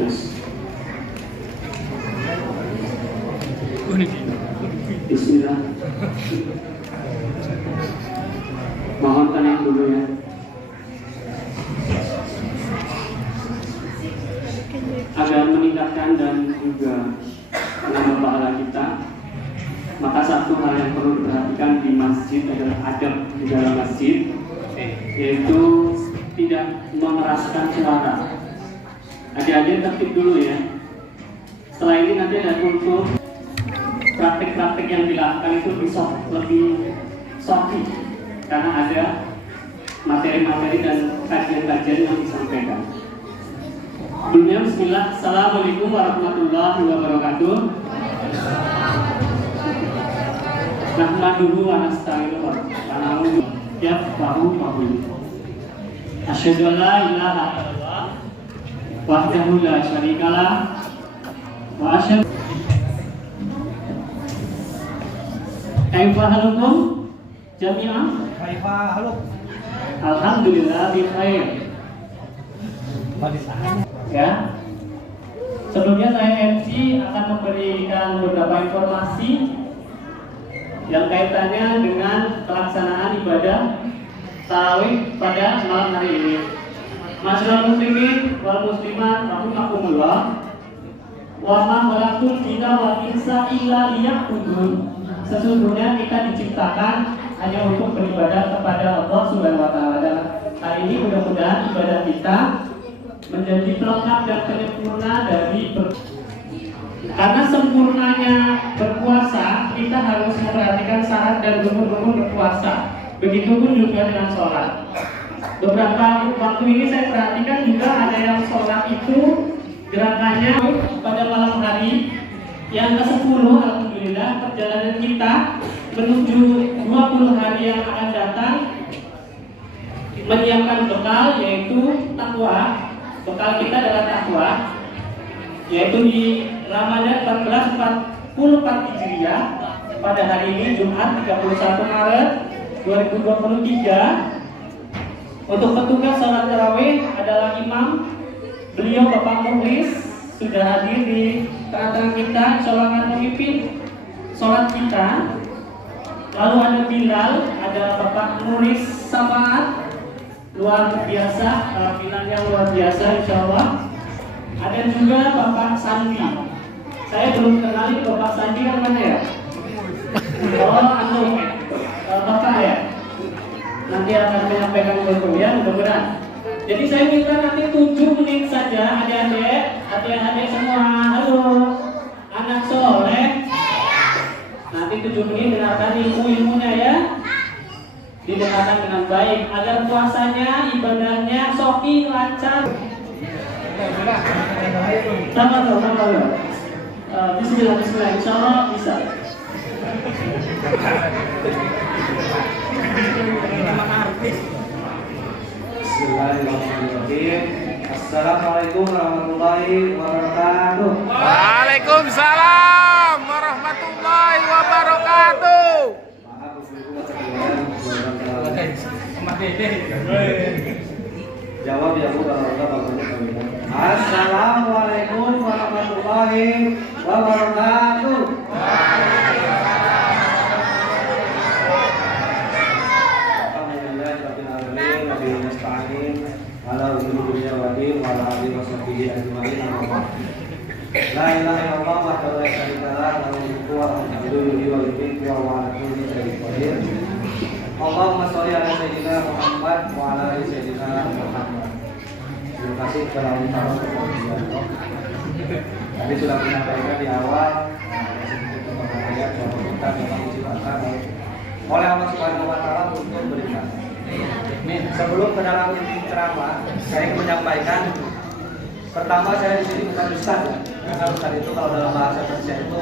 Terus Bismillah. Mohon tenang dulu ya. Agar meningkatkan dan juga menambah pahala kita, maka satu hal yang perlu diperhatikan di masjid adalah adab di dalam masjid, yaitu tidak mengeraskan suara. Adik-adik tertib dulu ya. Setelah ini nanti ada untuk praktik-praktik yang dilakukan itu bisa lebih sofi, karena ada materi-materi dan kajian-kajian yang disampaikan. Dunia Bismillah. Assalamualaikum warahmatullahi wabarakatuh. Nahmaduhu wa nasta'inuhu wa nasta'inu bahu. Asyhadu an la ilaha illallah wahdahu la syarikalah wa asyhadu kaifa halukum jami'an. Kaifa haluk. Alhamdulillah bi khair. Ya. Sebelumnya saya MC akan memberikan beberapa informasi yang kaitannya dengan pelaksanaan ibadah tarawih pada malam hari ini. Masyaallah muslimin wal muslimat rahimakumullah. Wa ma khalaqtul jinna wal insa illa liya'budun. Sesungguhnya kita diciptakan hanya untuk beribadah kepada Allah Subhanahu wa taala. Dan hari ini mudah-mudahan ibadah kita menjadi pelengkap dan penyempurna dari karena sempurnanya berpuasa, kita harus memperhatikan syarat dan rukun-rukun berpuasa. Begitupun juga dengan sholat. Beberapa waktu ini saya perhatikan juga ada yang sholat itu gerakannya pada malam hari yang ke-10. Alhamdulillah perjalanan kita menuju 20 hari yang akan datang menyiapkan bekal, yaitu takwa. Bekal kita adalah takwa, yaitu di Ramadan 1444 Hijriah pada hari ini Jumat 31 Maret 2023. Untuk petugas salat tarawih adalah imam, beliau Bapak Muhlis sudah hadir di tengah-tengah kita, insyaallah akan memimpin salat kita. Lalu ada Bilal, ada Bapak Nuris Safaat, luar biasa, pimpinan yang luar biasa insyaallah. Ada juga Bapak Sandi. Saya belum kenali Bapak Sandi yang mana ya? Oh, Bapak ya. Nanti akan menyampaikan hukum ya, mudah-mudahan. Jadi saya minta nanti 7 menit saja adik-adik semua. Halo, anak soleh. Nanti 7 menit dengarkan ilmu-ilmunya ya. Didengarkan dengan baik agar puasanya, ibadahnya sofi lancar. Tambah. Bismillah, insyaallah bisa. Bismillahirrahmanirrahim. Assalamualaikum warahmatullahi wabarakatuh. Waalaikumsalam warahmatullahi wabarakatuh. Jawab ya Bu kalau enggak bagusnya kami. Assalamualaikum warahmatullahi wabarakatuh. Alhamdulillahirabbil alamin wa bihi nasta'in ala umuri dunya wa din wa ala alihi wa sahbihi ajma'in. La ilaha illallah wahdahu la syarika lah, lahu mulku wa lahu wa yuhyi wa huwa ala kulli syai'in qadir. Allahumma sholli ala sayyidina Muhammad wa ala ali sayyidina Muhammad. Terima kasih kepada Allah Subhanahu. Tadi sudah menyampaikan di awal sedikit pengertian bahwa kita memang diciptakan oleh Allah Subhanahu wa taala untuk beribadah. Sebelum ke dalam inti ceramah, saya ingin menyampaikan pertama saya di sini bukan ustaz ya. Karena ustaz itu kalau dalam bahasa Persia itu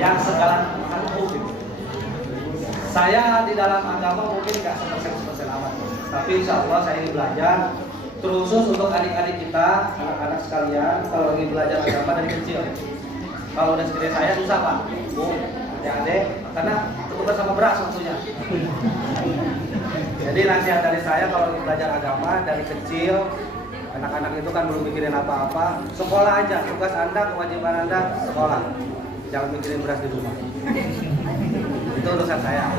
yang segala hukum. Saya di dalam agama mungkin nggak 100% amat, tapi insya Allah saya ingin belajar. Terusus untuk adik-adik kita, anak-anak sekalian, kalau lagi belajar agama dari kecil. Kalau udah segede saya susah Pak, Bu, adik-adik, karena ketukar sama beras waktunya. Jadi nasihat dari saya kalau lagi belajar agama dari kecil, Anak-anak itu kan belum mikirin apa-apa, sekolah aja, tugas Anda, kewajiban Anda, sekolah. Jangan mikirin beras di rumah. Itu urusan saya.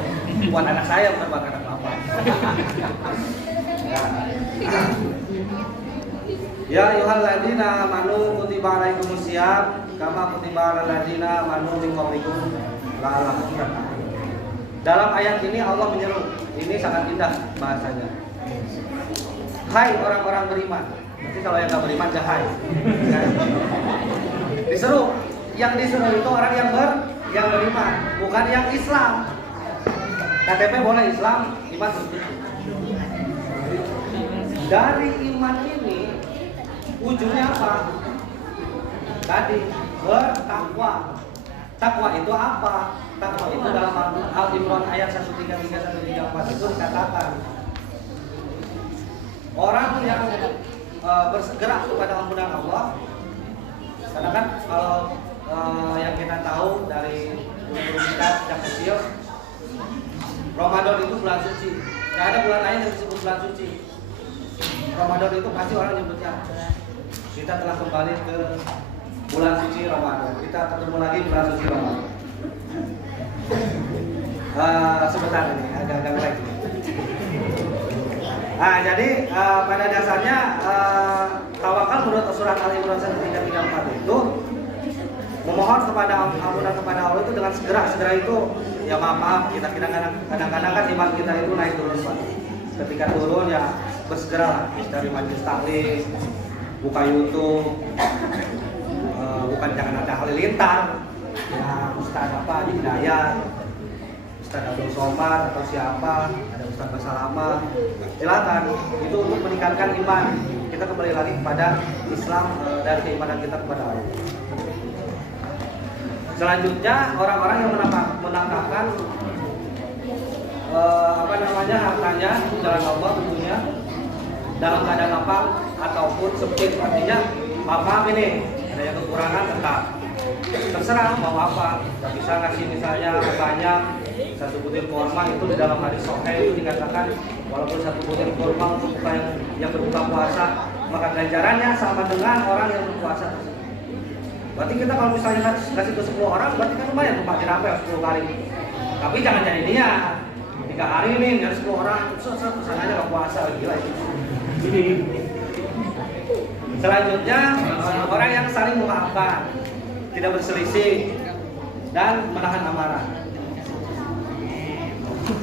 Buat anak saya, bukan buat anak bapak. Ya ayyuhalladzina amanu kutiba alaikumusiyam kama kutiba alal ladzina amanu min qablikum la'allakum tattaqun. Dalam ayat ini Allah menyeru, ini sangat indah bahasanya. Hai orang-orang beriman. Nanti kalau yang nggak beriman jangan hai. Diseru, yang disuruh itu orang yang beriman, bukan yang Islam. KTP boleh Islam, iman sedikit. Dari iman ini ujungnya apa? Tadi bertakwa. Takwa itu apa? Takwa itu dalam Al-Imran ayat 133-134 itu dikatakan orang yang bergerak kepada ampunan Allah. Karena kan kalau yang kita tahu dari guru kita sejak kecil, Ramadan itu bulan suci. Gak ada bulan lain yang disebut bulan suci. Ramadan itu pasti orang nyebutnya. Kita telah kembali ke bulan suci Ramadan. Kita ketemu lagi bulan suci Ramadan. Sebentar ini agak baik. Jadi pada dasarnya tawakal menurut surat Al-Imran 134 itu memohon kepada ampunan kepada Allah itu dengan segera itu ya maaf kita kadang-kadang kan iman kita itu naik turun Pak. Ketika turun ya bersegera lah dari majelis taklim, buka YouTube, bukan jangan ada halilintar ya Ustaz apa di Hidayat, Ustaz Abdul Somad atau siapa, ada Ustaz Basalama, silakan itu untuk meningkatkan iman. Kita kembali lagi kepada Islam dan keimanan kita kepada Allah. Selanjutnya orang-orang yang menangkapkan hartanya di jalan Allah tentunya dalam keadaan lapang ataupun sempit, artinya maaf ini ada yang kekurangan tetap terserah mau apa, nggak bisa ngasih misalnya banyak satu butir kurma itu di dalam hadis sahih itu dikatakan walaupun satu butir kurma untuk yang berbuka puasa maka ganjarannya sama dengan orang yang berpuasa. Berarti kita kalau misalnya kasih ke 10 orang berarti kan lumayan tuh Pak dirapel 10 kali. Tapi jangan jadi niat 3 hari nih dari 10 orang pesan aja ke puasa gila itu. Selanjutnya orang yang saling memaafkan, tidak berselisih dan menahan amarah.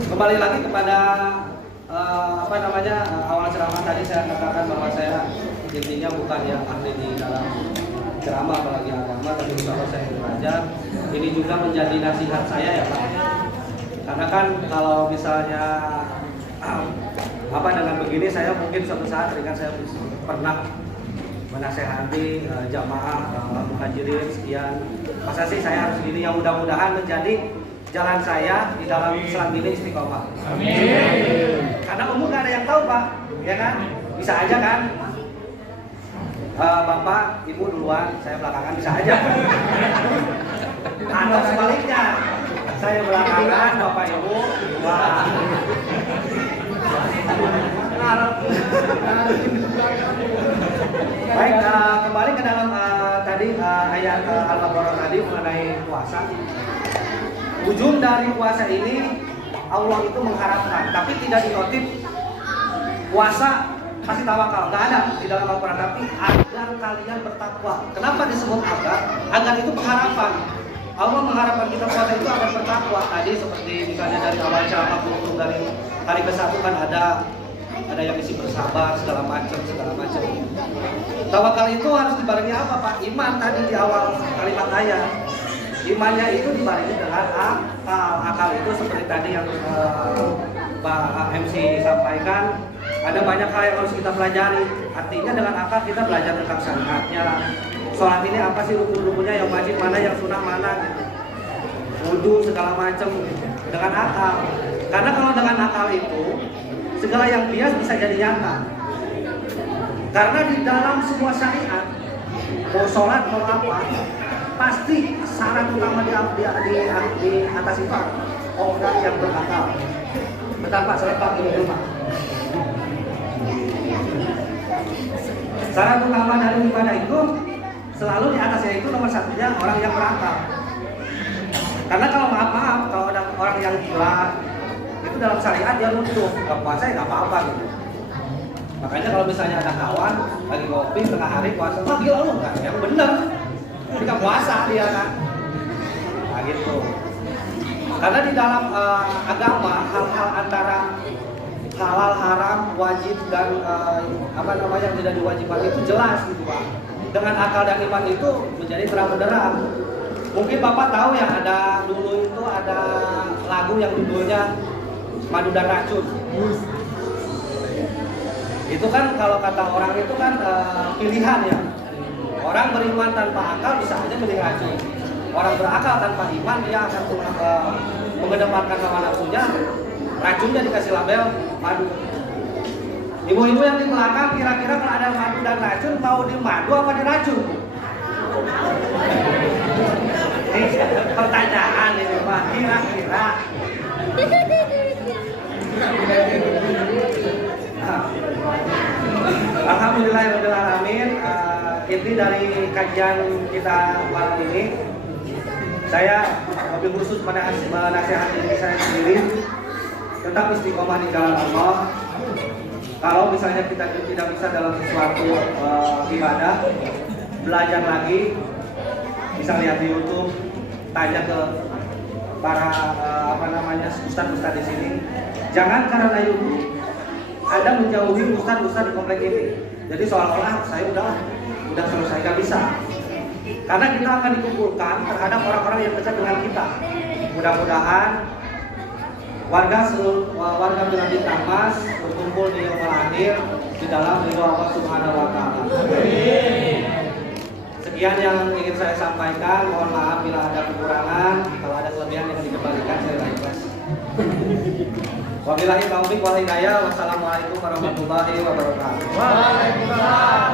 Kembali lagi kepada awal ceramah tadi saya katakan bahwa saya intinya bukan yang ahli di dalam ceramah apalagi agama, tapi kalau saya belajar ini juga menjadi nasihat saya ya Pak. Karena kan kalau misalnya dengan begini saya mungkin suatu saat ketika saya pernah menasehati jamaah muhajirin sekian, masa sih saya harus gini, yang mudah-mudahan menjadi jalan saya di dalam Islam ini istiqomah. Amin. Karena umum gak ada yang tahu Pak, ya kan? Bisa aja kan? Bapak, Ibu duluan, saya belakangan bisa aja. Atau sebaliknya, saya belakangan, Bapak Ibu duluan. Baik, kembali ke dalam tadi ayat Al-Baqarah tadi mengenai puasa. Ujung dari puasa ini Allah itu mengharapkan, tapi tidak dinotif puasa pasti tawakal, nggak ada di dalam Al-Quran, tapi agar kalian bertakwa. Kenapa disebut agar? Agar itu pengharapan. Allah mengharapkan kita puasa itu agar bertakwa. Tadi seperti misalnya dari awal ceramah untuk dari hari ke-1 kan ada yang isi bersabar segala macam. Tawakal itu harus dibarengi apa Pak? Iman tadi di awal kalimat ayat. Imannya itu dibarengi dengan akal. Akal itu seperti tadi yang Pak MC sampaikan. Ada banyak hal yang harus kita pelajari. Artinya dengan akal kita belajar tentang syariatnya. Sholat ini apa sih rukun-rukunnya, yang wajib mana, yang sunnah mana gitu. Wudu segala macam gitu. Dengan akal. Karena kalau dengan akal itu segala yang bias bisa jadi nyata. Karena di dalam semua syariat, mau sholat mau apa, pasti syarat utama di atas itu orang yang berakal. Betul Pak, sholat Pak ini dulu Pak. Syarat utama dari ibadah itu selalu di atasnya itu nomor satunya orang yang berakal. Karena kalau maaf kalau ada orang yang gila itu dalam syariat dia nuduh nggak puasa ya nggak apa-apa gitu. Makanya kalau misalnya ada kawan lagi ngopi tengah hari puasa, wah gila lu nggak? Yang bener, kita puasa dia kan. Nah gitu. Karena di dalam agama hal-hal antara halal, haram, wajib dan yang tidak diwajibkan itu jelas gitu Pak. Dengan akal dan iman itu menjadi terang benderang. Mungkin Bapak tahu ya dulu itu ada lagu yang judulnya Madu dan Racun. Itu kan kalau kata orang itu kan pilihan ya. Orang beriman tanpa akal bisa aja milih racun. Orang berakal tanpa iman dia akan mengedepankan hawa nafsunya. Racunnya dikasih label madu. Ibu-ibu yang di belakang kira-kira kalau ada madu dan racun mau di madu apa di racun? Ini pertanyaan ini Pak, kira-kira. Alhamdulillahirrahmanirrahim. Inti dari kajian kita malam ini, saya lebih khusus menasihati diri saya sendiri tetap istiqomah di jalan Allah. Kalau misalnya kita tidak bisa dalam sesuatu ibadah, belajar lagi, bisa lihat di YouTube, tanya ke para ustadz-ustadz di sini. Jangan karena YouTube Anda menjauhi ustadz-ustadz di komplek ini. Jadi seolah-olah saya udah selesai, gak bisa. Karena kita akan dikumpulkan terhadap orang-orang yang dekat dengan kita. Mudah-mudahan warga Wilayah Tamas berkumpul di Yaumul Akhir di dalam ridho Allah Subhanahu wa taala. Sekian yang ingin saya sampaikan. Mohon maaf bila ada kekurangan. Kalau ada kelebihan yang dikembalikan saya ikhlas. Wabillahi taufiq wal hidayah. Wassalamualaikum warahmatullahi wabarakatuh. Waalaikumsalam.